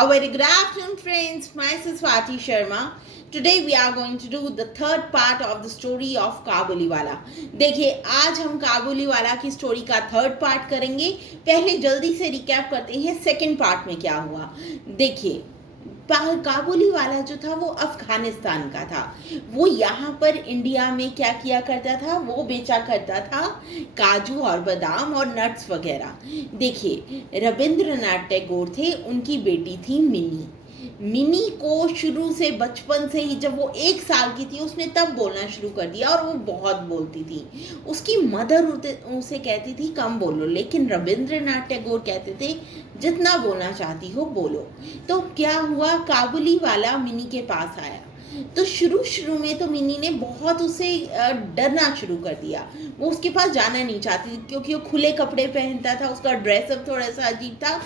A very good afternoon, friends. Myself Swati Sharma. Today we are going to do the third part of the story of Kabuliwala. देखिए, आज हम काबुलीवाला की story का third part करेंगे. पहले जल्दी से रिकैप करते हैं सेकंड पार्ट में क्या हुआ. देखिए, काबुलीवाला जो था वो अफगानिस्तान का था. वो यहाँ पर इंडिया में क्या किया करता था, वो बेचा करता था काजू और बादाम और नट्स वगैरह. देखिए, रविंद्रनाथ टैगोर थे, उनकी बेटी थी मिनी. मिनी को शुरू से बचपन से ही जब वो 1 साल की थी उसने तब बोलना शुरू कर दिया और वो बहुत बोलती थी. उसकी मदर उसे कहती थी कम बोलो, लेकिन रविंद्रनाथ टैगोर कहते थे जितना बोलना चाहती हो बोलो. तो क्या हुआ, काबुलीवाला मिनी के पास आया तो शुरू में तो मिनी ने बहुत उसे डरना शुरू कर दिया. वो उसके पास जाना नहीं चाहती थी क्योंकि वो खुले कपड़े पहनता था, उसका ड्रेसअप थोड़ा सा अजीब था.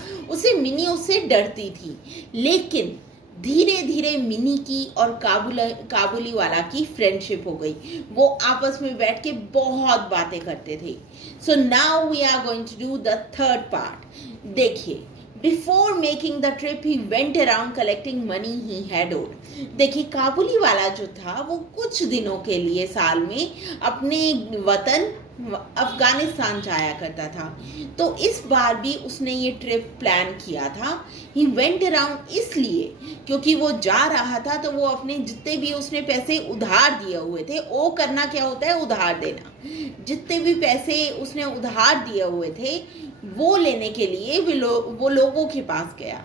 मिनी उससे डरती थी. लेकिन धीरे धीरे मिनी की और काबुलीवाला की फ्रेंडशिप हो गई. वो आपस में बैठ के बहुत बातें करते थे. So now we are going to do the third part. देखिए, Before making the trip, he went around collecting money he had owed. देखिए, काबुलीवाला जो था वो कुछ दिनों के लिए साल में अपने वतन अफगानिस्तान जाया करता था. तो इस बार भी उसने ये ट्रिप प्लान किया था. ही वेंट अराउंड इसलिए क्योंकि वो जा रहा था तो वो अपने जितने भी उसने पैसे उधार दिए हुए थे, वो करना क्या होता है, उधार देना. जितने भी पैसे उसने उधार दिए हुए थे वो लेने के लिए वो लोगों के पास गया.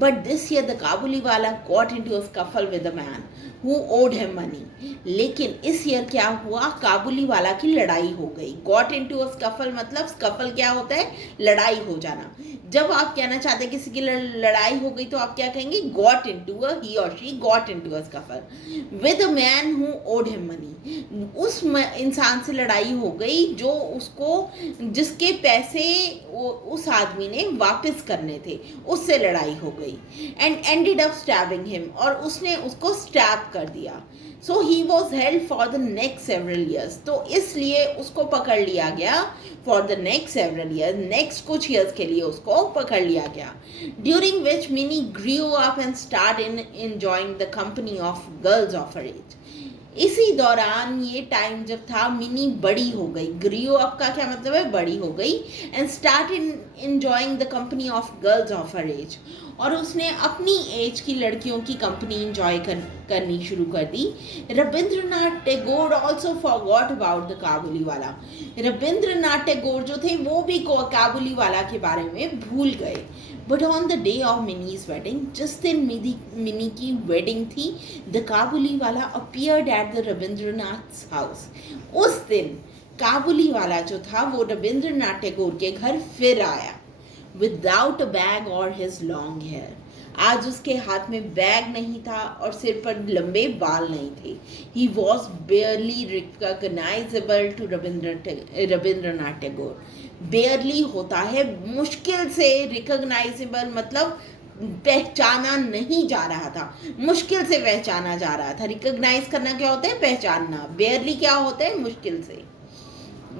But this year the Kabuliwala got into a scuffle with a man who owed him money. लेकिन इस ईयर क्या हुआ, काबुलीवाला की लड़ाई हो गई. Got into a scuffle मतलब स्कफल क्या होता है, लड़ाई हो जाना. जब आप कहना चाहते हैं किसी की लड़ाई हो गई तो आप क्या कहेंगे, got into a, he or she got into a scuffle with a man who owed him money. उस इंसान से लड़ाई हो गई जो जिसके पैसे उस आदमी ने वापस करने थे, उससे लड़ाई हो गई. And ended up stabbing him, और उसने उसको स्टैब कर दिया. So he was held for the next several years. तो इसलिए उसको पकड़ लिया गया for the next several years. Next कुछ ईयर्स के लिए उसको पकड़ लिया गया. During which Mini grew up and start in enjoying the company of girls of her age. इसी दौरान ये टाइम जब था, मिनी बड़ी हो गई. ग्रियो अप का क्या मतलब है, बड़ी हो गई. And start in enjoying the company of girls of her age. और उसने अपनी एज की लड़कियों की कंपनी इंजॉय करनी शुरू कर दी. Rabindranath Tagore also forgot about the Kabuliwala. Rabindranath Tagore जो थे वो भी काबुलीवाला के बारे में भूल गए. But on the day of minis wedding, जिस दिन मिनी की वेडिंग थी, the Kabuliwala appeared at the Rabindranath house. उस दिन काबुलीवाला जो था वो रविंद्रनाथ टैगोर के घर फिर आया. विदाउट अ बैग और हिज लॉन्ग हेयर. आज उसके हाथ में बैग नहीं था और सिर पर लंबे बाल नहीं थे. He was barely recognisable to Rabindranath Tagore. Barely होता है मुश्किल से, रिकग्नाइजेबल मतलब पहचाना नहीं जा रहा था, मुश्किल से पहचाना जा रहा था. रिकग्नाइज करना क्या होता है, पहचानना. बेयरली क्या होता है, मुश्किल से.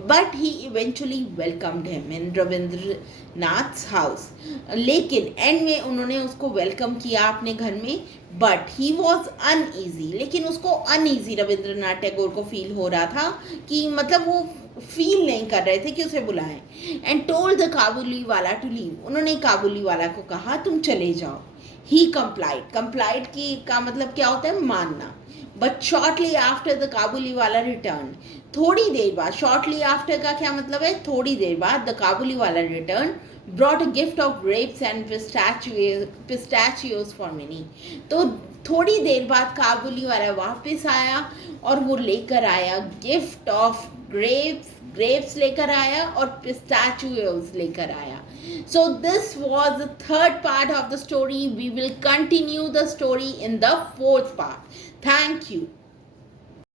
But he eventually welcomed him in रविंद्रनाथ's house. लेकिन एंड में उन्होंने उसको वेलकम किया अपने घर में. But he was uneasy. लेकिन उसको अनईजी रविंद्रनाथ टैगोर को फील हो रहा था कि मतलब वो फील नहीं कर रहे थे कि उसे बुलाएं. And told the Kabuliwala to leave. उन्होंने काबुलीवाला को कहा तुम चले जाओ. ही कंप्लाइड की का मतलब क्या होता है, मानना. But shortly after the Kabuliwala return. थोड़ी देर बाद, शॉर्टली आफ्टर का क्या मतलब है, थोड़ी देर बाद, the Kabuliwala return brought a gift of grapes and pistachios for Mini. तो थोड़ी देर बाद काबुलीवाला वापस आया और वो लेकर आया गिफ्ट ऑफ ग्रेप्स लेकर आया और पिस्ताचियोज लेकर आया. So this was the third part of the story. We will continue the story in the fourth part. Thank you.